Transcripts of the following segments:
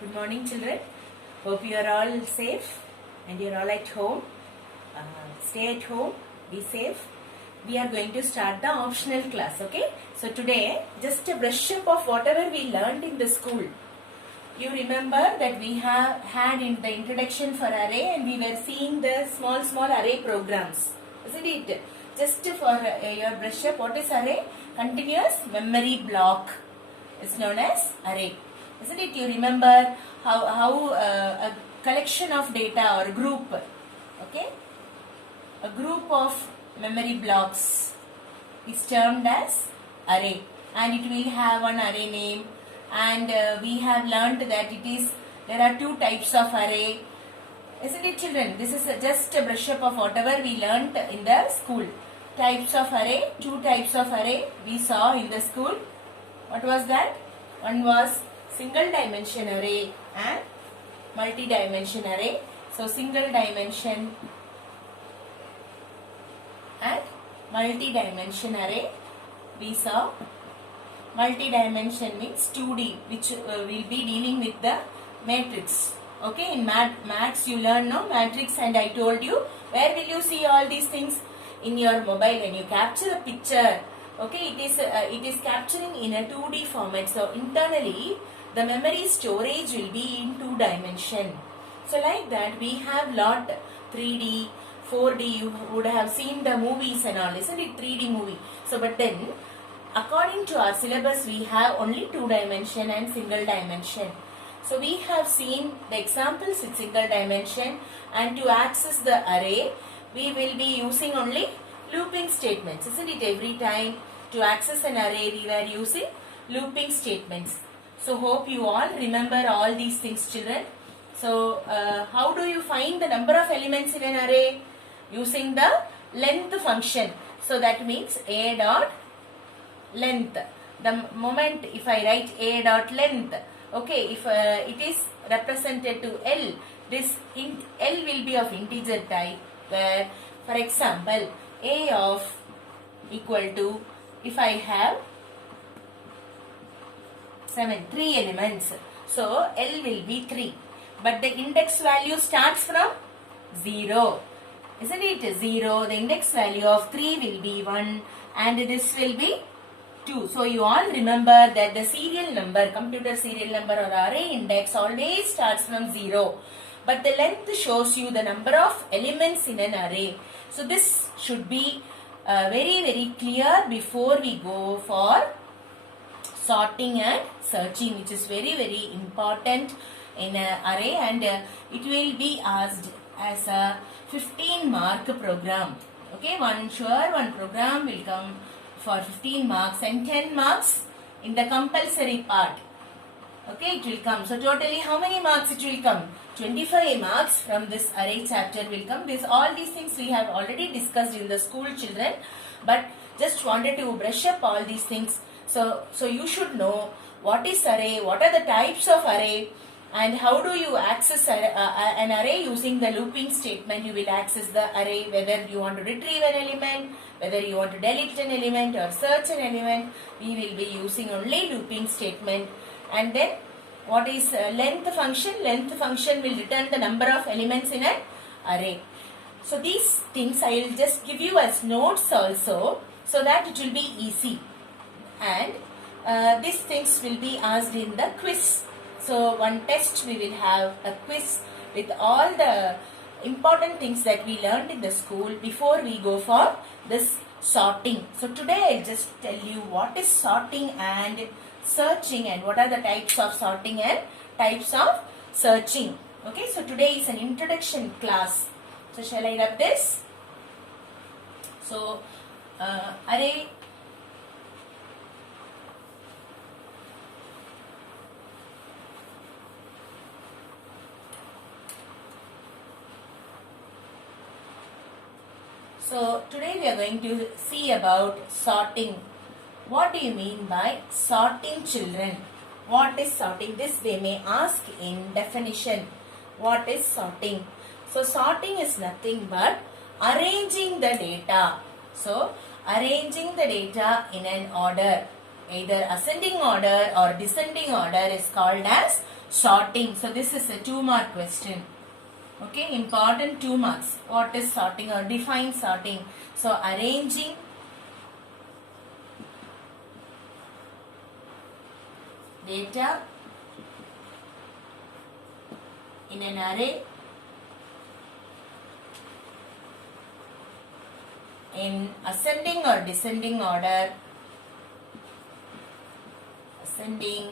Good morning, children. Hope you are all safe and you are all at home. Stay at home, be safe. We are going to start the optional class, okay? So today, just a brush up of whatever we learned in the school. You remember that we have had in the introduction for array and we were seeing the small array programs, isn't it? Just for your brush up, what is array? Continuous memory block is known as array, isn't it? You remember how a collection of data or group, okay? A group of memory blocks is termed as array, and it will have an array name. And we have learnt that there are two types of array, isn't it, children? This is just a brush up of whatever we learnt in the school. Types of array, two types of array we saw in the school. What was that? One was single dimension array and multi-dimension array. So single dimension and multi-dimension array we saw. Multi-dimension means 2D, which will be dealing with the matrix. Okay, in maths you learn no matrix, and I told you where will you see all these things? In your mobile. When you capture a picture, okay, it is capturing in a 2D format. So internally the memory storage will be in 2 dimension. So like that we have lot 3D, 4D. You would have seen the movies and all, isn't it? 3D movie. So but then according to our syllabus, we have only 2 dimension and single dimension. So we have seen the examples in single dimension, and to access the array, we will be using only looping statements, isn't it? Every time to access an array, we were using looping statements. So hope you all remember all these things, children. So how do you find the number of elements in an array? Using the length function. So that means a dot length. The moment if I write a dot length, okay, if it is represented to L, this L will be of integer type, where for example a of equal to, if I have 3 elements, so L will be 3, but the index value starts from 0, isn't it? 0, the index value of 3 will be 1, and this will be 2. So you all remember that the serial number, computer serial number or array index always starts from 0. But the length shows you the number of elements in an array. So this should be very clear before we go for sorting and searching, which is very important in an array, and it will be asked as a 15-mark program. Okay, one program will come for 15 marks and 10 marks in the compulsory part. Okay, it will come. So totally how many marks it will come? 25 marks from this array chapter will come. All these things we have already discussed in the school, children, but just wanted to brush up all these things. So you should know what is array, what are the types of array, and how do you access an array using the looping statement. You will access the array whether you want to retrieve an element, whether you want to delete an element or search an element. We will be using only looping statement. And then what is length function? Length function will return the number of elements in an array. So these things I will just give you as notes also, so that it will be easy. And these things will be asked in the quiz. So one test we will have a quiz with all the important things that we learned in the school before we go for this sorting. So today I'll just tell you what is sorting and searching, and what are the types of sorting and types of searching. Okay, so today is an introduction class. So shall I rub this? So array. So today we are going to see about sorting. What do you mean by sorting, children? What is sorting? This they may ask in definition. What is sorting? So sorting is nothing but arranging the data. So arranging the data in an order, either ascending order or descending order, is called as sorting. So this is a 2-mark question. Okay, important 2 marks. What is sorting or define sorting? So arranging data in an array in ascending or descending order, ascending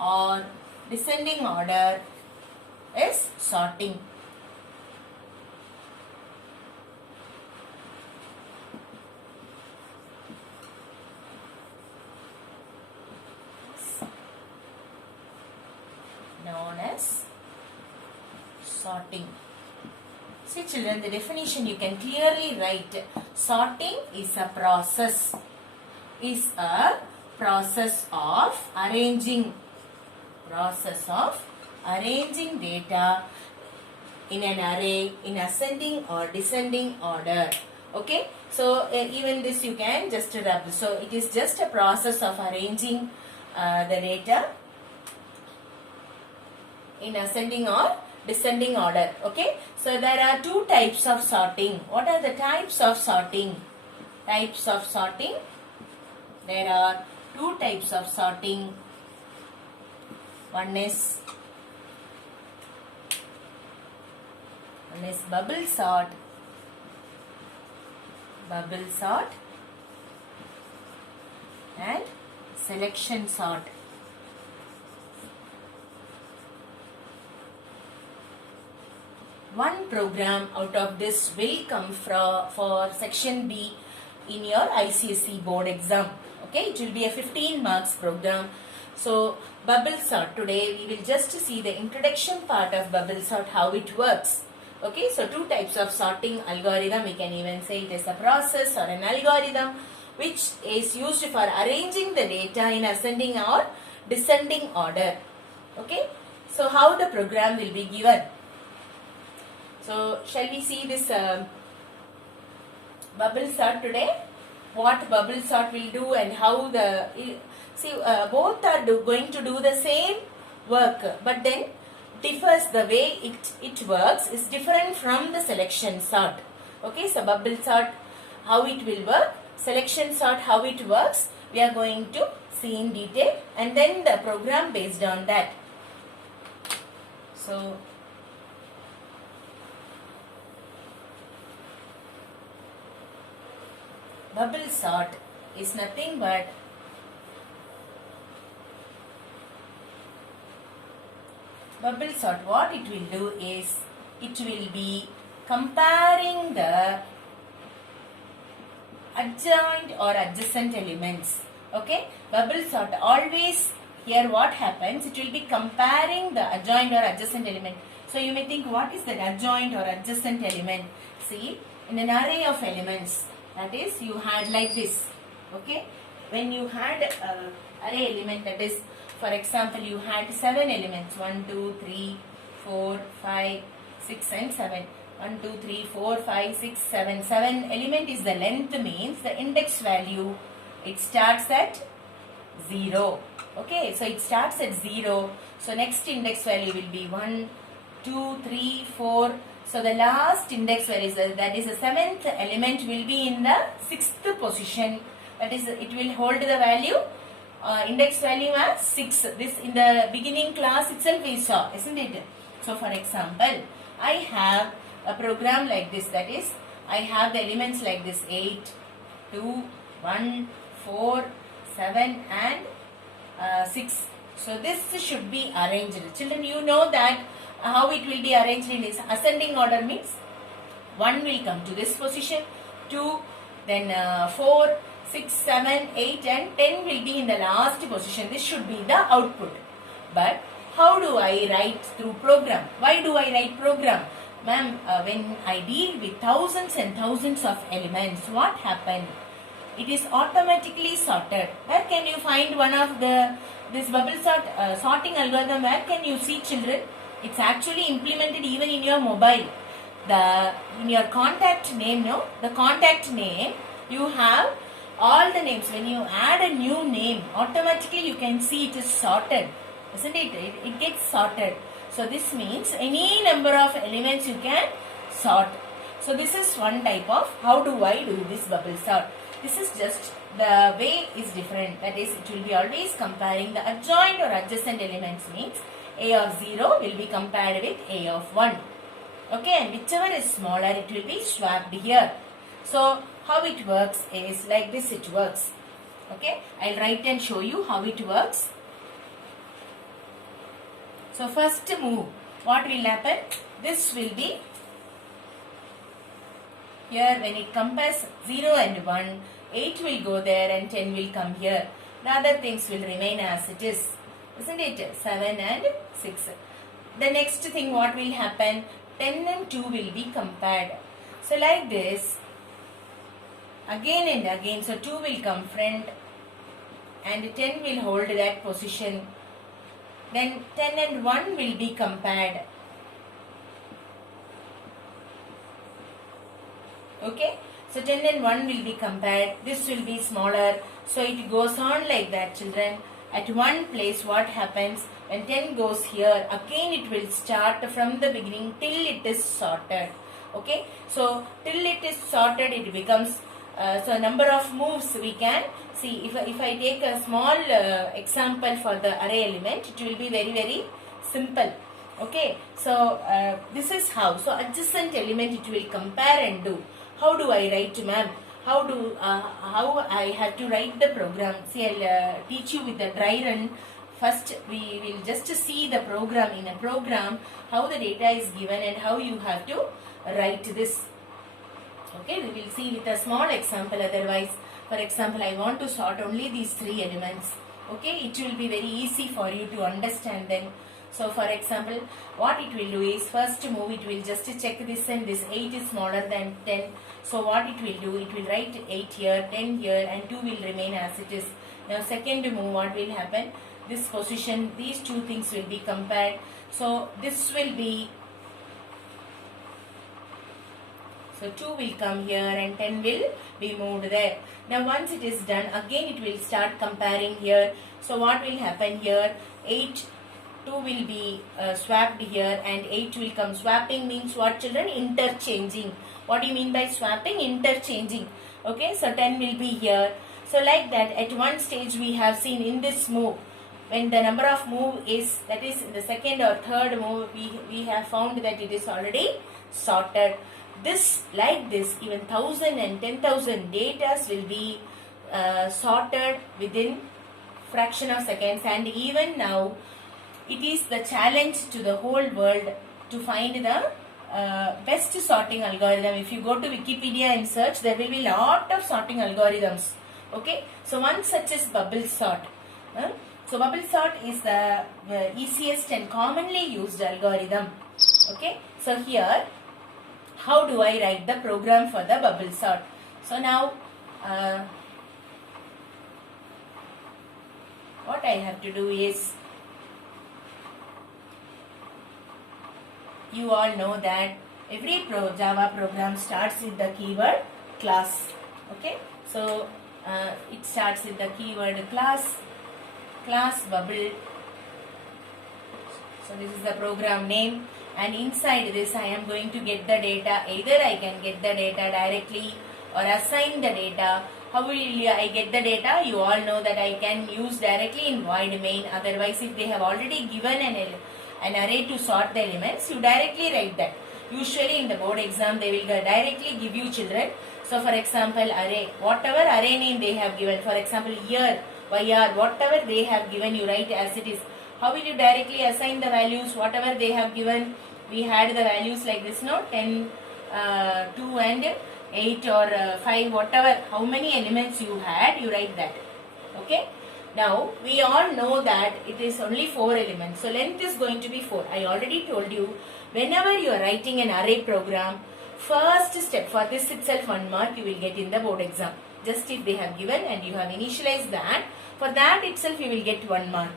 or descending order is sorting. Known as sorting. See children, the definition you can clearly write. Sorting is a process. Is a process of arranging. Process of arranging data in an array in ascending or descending order. Okay. So even this you can just rub. So it is just a process of arranging the data in ascending or descending order. Okay, so there are 2 types of sorting. What are the types of sorting? Types of sorting. There are 2 types of sorting. One is bubble sort. Bubble sort and selection sort. One program out of this will come for section B in your ICSE board exam. Okay, it will be a 15 marks program. So bubble sort, today we will just see the introduction part of bubble sort, how it works. Okay, so 2 types of sorting algorithm. We can even say it is a process or an algorithm which is used for arranging the data in ascending or descending order. Okay, so how the program will be given. So shall we see this bubble sort today? What bubble sort will do and how the both are going to do the same work, but then differs the way it works is different from the selection sort. Okay, so bubble sort how it will work, selection sort how it works, we are going to see in detail, and then the program based on that. So bubble sort is nothing but bubble sort, what it will do is it will be comparing the adjoint or adjacent elements. Okay, bubble sort always, here what happens, it will be comparing the adjoint or adjacent element. So you may think, what is that adjoint or adjacent element? See, in an array of elements, that is, you had like this. Okay, when you had array element, that is, for example, you had 7 elements, 1, 2, 3, 4, 5, 6 and 7. 1, 2, 3, 4, 5, 6, 7. 7 element is the length, means the index value, it starts at 0. Okay, so it starts at 0. So next index value will be 1, 2, 3, 4. So the last index value, that is the 7th element, will be in the 6th position. That is, it will hold the value, index value as 6. This in the beginning class itself we saw, isn't it? So for example, I have a program like this, that is, I have the elements like this, 8, 2, 1, 4, 7 and 6. So this should be arranged. Children, you know that how it will be arranged in this ascending order, means 1 will come to this position, 2, then 4, 6, 7, 8 and 10 will be in the last position. This should be the output. But how do I write through program? Why do I write program? Ma'am, when I deal with thousands and thousands of elements, what happened? It is automatically sorted. Where can you find one of this bubble sort sorting algorithm? Where can you see, children? It's actually implemented even in your mobile. In your contact name, no? The contact name, you have all the names. When you add a new name, automatically you can see it is sorted. isn't it? It gets sorted. So this means any number of elements you can sort. So this is one type of how do I do this bubble sort. This is just the way is different. That is, it will be always comparing the adjoint or adjacent elements, means A of 0 will be compared with A of 1. Okay, and whichever is smaller, it will be swapped here. So how it works is like this it works. Okay, I'll write and show you how it works. So first move, what will happen? This will be here when it compares 0 and 1, 8 will go there and 10 will come here. The other things will remain as it is, isn't it? 7 and 6. The next thing what will happen? 10 and 2 will be compared. So like this, again and again, so 2 will come front and 10 will hold that position. Then 10 and 1 will be compared. Okay, so 10 and 1 will be compared. This will be smaller. So it goes on like that, children. At one place, what happens? When 10 goes here, again it will start from the beginning till it is sorted. Okay, so till it is sorted, it becomes, so number of moves we can see. If I take a small example for the array element, it will be very, very simple. Okay, so this is how. So adjacent element it will compare and do. How do I write, ma'am? How I have to write the program? See, I'll teach you with the dry run. First, we will just see the program. In a program, how the data is given and how you have to write this. Okay, we will see with a small example. Otherwise, for example, I want to sort only these 3 elements. Okay, it will be very easy for you to understand then. So for example, what it will do is, first move it will just check this and this. 8 is smaller than 10. So what it will do, it will write 8 here, 10 here and 2 will remain as it is. Now second move, what will happen? This position, these 2 things will be compared. So this will be, so 2 will come here and 10 will be moved there. Now once it is done, again it will start comparing here. So what will happen here? 2 will be swapped here and 8 will come. Swapping means what, children? Interchanging. What do you mean by swapping? Interchanging. Okay, so 10 will be here. So like that, at one stage we have seen in this move, when the number of move is, that is in the second or third move, we have found that it is already sorted. This, like this, even 1000 and 10,000 datas will be sorted within fraction of seconds. And even now, it is the challenge to the whole world to find the best sorting algorithm. If you go to Wikipedia and search, there will be lot of sorting algorithms. Okay, so one such is bubble sort. So bubble sort is the easiest and commonly used algorithm. Okay, so here, how do I write the program for the bubble sort? So now, what I have to do is, you all know that every Java program starts with the keyword class. Okay, so it starts with the keyword class bubble. So this is the program name, and inside this I am going to get the data. Either I can get the data directly or assign the data. How will I get the data? You all know that I can use directly in void main. Otherwise, if they have already given an array to sort the elements, you directly write that. Usually in the board exam, they will directly give you, children. So for example, array, whatever array name they have given, for example, year, YR, whatever they have given, you write as it is. How will you directly assign the values? Whatever they have given, we had the values like this, no? 10, 2 and 8 or 5, whatever, how many elements you had, you write that. Okay. Now, we all know that it is only 4 elements. So, length is going to be 4. I already told you, whenever you are writing an array program, first step, for this itself 1 mark you will get in the board exam. Just if they have given and you have initialized that, for that itself you will get 1 mark.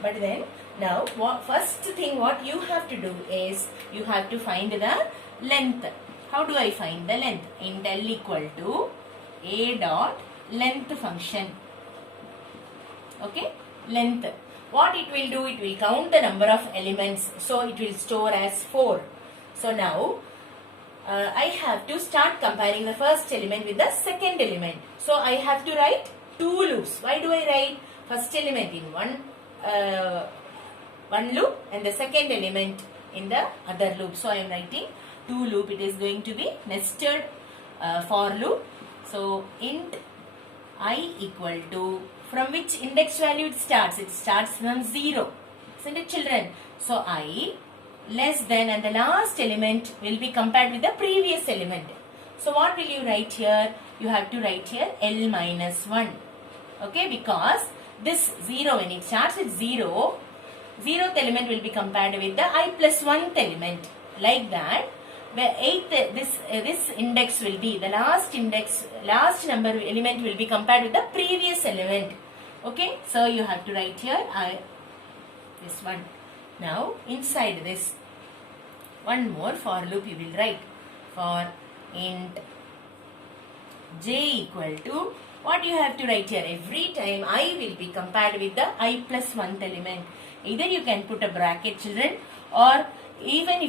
But then, now, first thing what you have to do is, you have to find the length. How do I find the length? Int L equal to a dot length function. Okay, length. what it will do, it will count the number of elements. So it will store as 4. So now I have to start comparing the first element with the second element. So I have to write 2 loops. Why do I write first element in one loop and the second element in the other loop? So I am writing 2 loop. It is going to be nested for loop. So int I equal to, from which index value it starts? It starts from 0. Isn't it, children? So I less than, and the last element will be compared with the previous element. So what will you write here? You have to write here L minus 1. Okay, because this 0, when it starts with 0, 0th element will be compared with the I plus 1th element. Like that, where this index will be, the last number element will be compared with the previous element. Okay, so you have to write here this one. Now inside this, one more for loop you will write. For int j equal to, what you have to write here? Every time I will be compared with the I plus 1th element. Either you can put a bracket, children, or even if